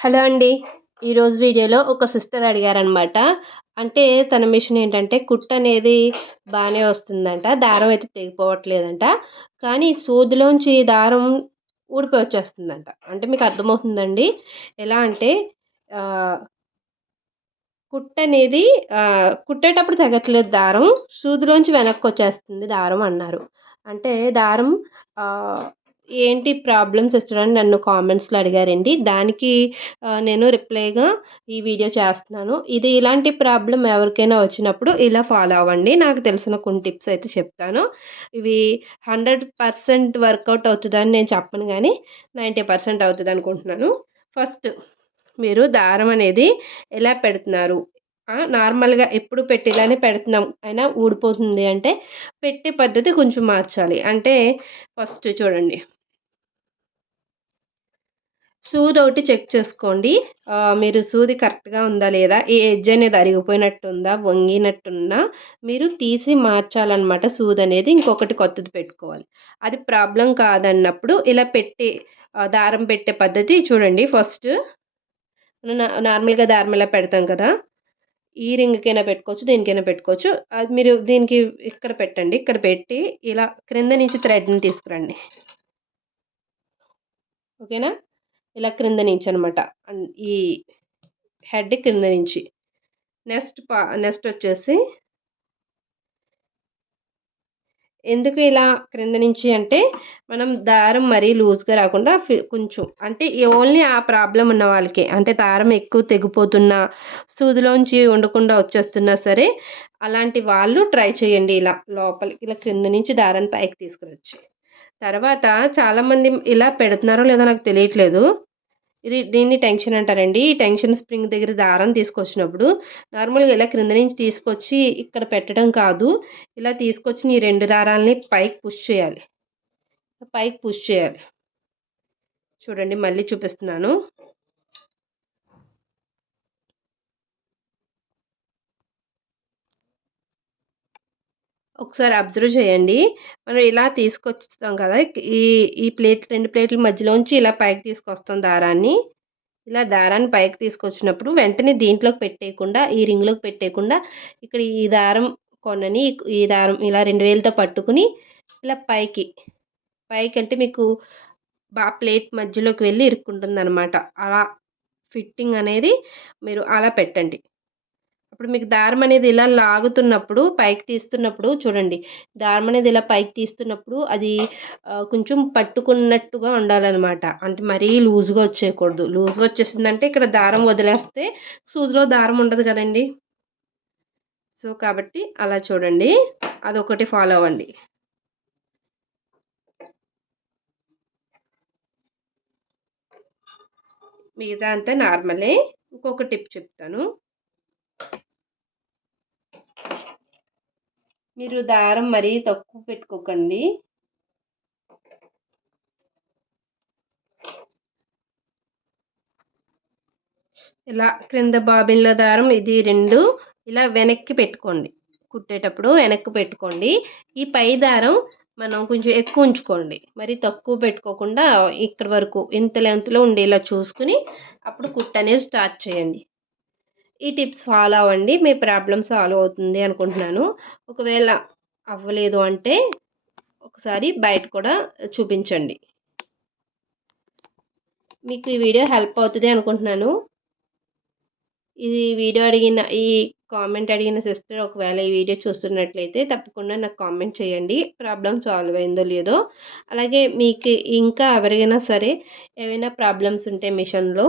Hello అండి. ఈరోజు వీడియోలో ఒక సిస్టర్ అడిగారనమాట. అంటే తన మిషన్ ఏంటంటే కుట్టనేది బానే వస్తుందంట. దారం అయితే తెగిపోవట్లేదంట. కానీ సూదిలోంచి దారం ఊడిపోయి వచ్చేస్తుందంట. అంటే మీకు అర్థమవుతుందండి. ఎలా అంటే ఆహ్, కుట్టనేది కుట్టేటప్పుడు తెగట్లేదు దారం. సూదిలోంచి వెనక్కొచ్చేస్తుంది దారం అన్నారు. అంటే దారం ఆహ్, ఏంటి ప్రాబ్లమ్ సిస్టర్ అని నన్ను కామెంట్స్‌లో అడిగారండి. దానికి నేను రిప్లైగా ఈ వీడియో చేస్తున్నాను. ఇది ఇలాంటి ప్రాబ్లమ్ ఎవరికైనా వచ్చినప్పుడు ఇలా ఫాలో అవ్వండి. నాకు తెలిసిన కొన్ని టిప్స్ అయితే చెప్తాను. ఇవి 100% వర్కౌట్ అవుతదని నేను చెప్పను గానీ 90% అవుతదనుకుంటున్నాను. ఫస్ట్ మీరు దారం అనేది ఎలా పెడుతున్నారు? నార్మల్‌గా ఎప్పుడు పెట్టేలానే పెడుతున్నాం. అయినా ఊడిపోతుంది అంటే పెట్టే పద్ధతి కొంచెం మార్చాలి. అంటే ఫస్ట్ చూడండి. సూదొకటి చెక్ చేసుకోండి. మీరు సూది కరెక్ట్‌గా ఉందా లేదా? ఈ ఎడ్జ్ అనేది అరిగిపోయినట్టుందా? వంగినట్టున్నా మీరు తీసి మార్చాలనమాట సూదనేది. ఇంకొకటి కొత్తది పెట్టుకోవాలి. అది ప్రాబ్లమ్ కాదన్నప్పుడు ఇలా పెట్టి దారం పెట్టే పద్ధతి చూడండి ఫస్ట్. నార్మల్‌గా దారం ఇలా పెడతాం కదా! ఈ రింగ్‌కైనా పెట్టుకోవచ్చు. దేనికైనా పెట్టుకోవచ్చు. అది మీరు దీనికి ఇక్కడ పెట్టండి. ఇక్కడ పెట్టి ఇలా క్రింద నుంచి థ్రెడ్‌ని తీసుకురండి. ఓకేనా? ఇలా క్రింద నుంచనమాట. ఈ హెడ్ కింద నుంచి. నెక్స్టొచ్చేసి ఎందుకు ఇలా క్రింద నుంచి అంటే, మనం దారం మరీ లూజ్‌గా రాకుండా కొంచెం అంటే ఓన్లీ ఆ ప్రాబ్లమ్ ఉన్న వాళ్ళకే. అంటే దారం ఎక్కువ తెగిపోతున్నా, సూదిలోంచి ఉండకుండా వచ్చేస్తున్నా సరే, అలాంటి వాళ్ళు ట్రై చేయండి ఇలా లోపలికి ఇలా క్రింద నుంచి దారాన్ని పైకి తీసుకొనొచ్చి. తర్వాత చాలామంది ఇలా పెడుతున్నారో లేదో నాకు తెలియట్లేదు. దీన్ని టెన్షన్ అంటారండి. ఈ టెన్షన్ స్ప్రింగ్ దగ్గర దారం తీసుకొచ్చినప్పుడు నార్మల్‌గా ఇలా క్రింద నుంచి తీసుకొచ్చి ఇక్కడ పెట్టడం కాదు. ఇలా తీసుకొచ్చిన ఈ 2 దారాల్ని పైకి పుష్ చేయాలి. పైకి పుష్ చేయాలి. చూడండి మళ్ళీ చూపిస్తున్నాను. ఒకసారి అబ్జర్వ్ చేయండి. మనం ఇలా తీసుకొస్తాం కదా! ఈ ఈ 2 ప్లేట్ల మధ్యలోంచి ఇలా పైకి తీసుకొస్తాం దారాన్ని. ఇలా దారాన్ని పైకి తీసుకొచ్చినప్పుడు వెంటనే దీంట్లోకి పెట్టేయకుండా, ఈ రింగ్‌లోకి పెట్టేయకుండా ఇక్కడ ఈ దారం కొనని ఈ దారం ఇలా 2 వేలుతో పట్టుకొని ఇలా పైకి, పైకంటే మీకు ప్లేట్ మధ్యలోకి వెళ్ళి ఇరుక్కుంటుందనమాట. అలా ఫిట్టింగ్ అనేది మీరు అలా పెట్టండి. అప్పుడు మీకు దారం అనేది ఇలా లాగుతున్నప్పుడు, పైకి తీస్తున్నప్పుడు చూడండి. దారం అనేది ఇలా పైకి తీస్తున్నప్పుడు అది కొంచెం పట్టుకున్నట్టుగా ఉండాలనమాట. అంటే మరీ లూజ్‌గా వచ్చేయకూడదు. లూజ్‌గా వచ్చేసిందంటే ఇక్కడ దారం వదిలేస్తే సూదిలో దారం ఉండదు కదండీ! సో, కాబట్టి అలా చూడండి. అదొకటి ఫాలో అవ్వండి. మిగతా అంతా నార్మలే. ఇంకొక టిప్ చెప్తాను. మీరు దారం మరీ తక్కువ పెట్టుకోకండి. ఇలా క్రింద బాబిన్‌లో దారం ఇది 2 ఇలా వెనక్కి పెట్టుకోండి. కుట్టేటప్పుడు వెనక్కి పెట్టుకోండి. ఈ పై దారం మనం కొంచెం ఎక్కువ ఉంచుకోండి. మరి తక్కువ పెట్టుకోకుండా ఇక్కడి వరకు ఇంత లెంగ్త్‌లో ఉండేలా చూసుకొని అప్పుడు కుట్టనేది స్టార్ట్ చేయండి. ఈ టిప్స్ ఫాలో అవ్వండి. మీ ప్రాబ్లమ్ సాల్వ్ అవుతుంది అనుకుంటున్నాను. ఒకవేళ అవ్వలేదు అంటే ఒకసారి బయట కూడా చూపించండి. మీకు ఈ వీడియో హెల్ప్ అవుతది అనుకుంటున్నాను. ఈ కామెంట్ అడిగిన సిస్టర్ ఒకవేళ ఈ వీడియో చూస్తున్నట్లయితే తప్పకుండా నాకు కామెంట్ చేయండి. ప్రాబ్లమ్ సాల్వ్ అయిందో లేదో. అలాగే మీకు ఇంకా ఎవరికైనా సరే ఏవైనా ప్రాబ్లమ్స్ ఉంటే మిషన్‌లో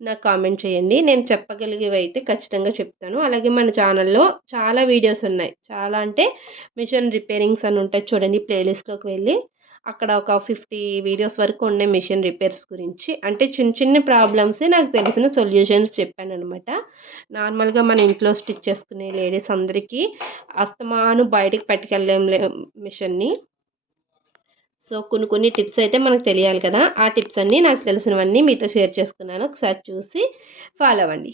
నాకు కామెంట్ చేయండి. నేను చెప్పగలిగేవైతే ఖచ్చితంగా చెప్తాను. అలాగే మన ఛానల్‌లో చాలా వీడియోస్ ఉన్నాయి. చాలా అంటే మిషన్ రిపేరింగ్స్ అని ఉంటాయి చూడండి. ప్లేలిస్ట్‌లోకి వెళ్ళి అక్కడ ఒక 50 వీడియోస్ వరకు ఉన్నాయి మిషన్ రిపేర్స్ గురించి. అంటే చిన్న చిన్న ప్రాబ్లమ్సే నాకు తెలిసిన సొల్యూషన్స్ చెప్పాననమాట. నార్మల్‌గా మన ఇంట్లో స్టిచ్ చేసుకునే లేడీస్ అందరికీ అస్తమాను బయటికి పట్టుకెళ్ళలేంలే మిషన్‌ని. సో, కొన్ని కొన్ని టిప్స్ అయితే మనకు తెలియాలి కదా! ఆ టిప్స్ అన్నీ నాకు తెలిసినవన్నీ మీతో షేర్ చేసుకున్నాను. ఒకసారి చూసి ఫాలో అవ్వండి.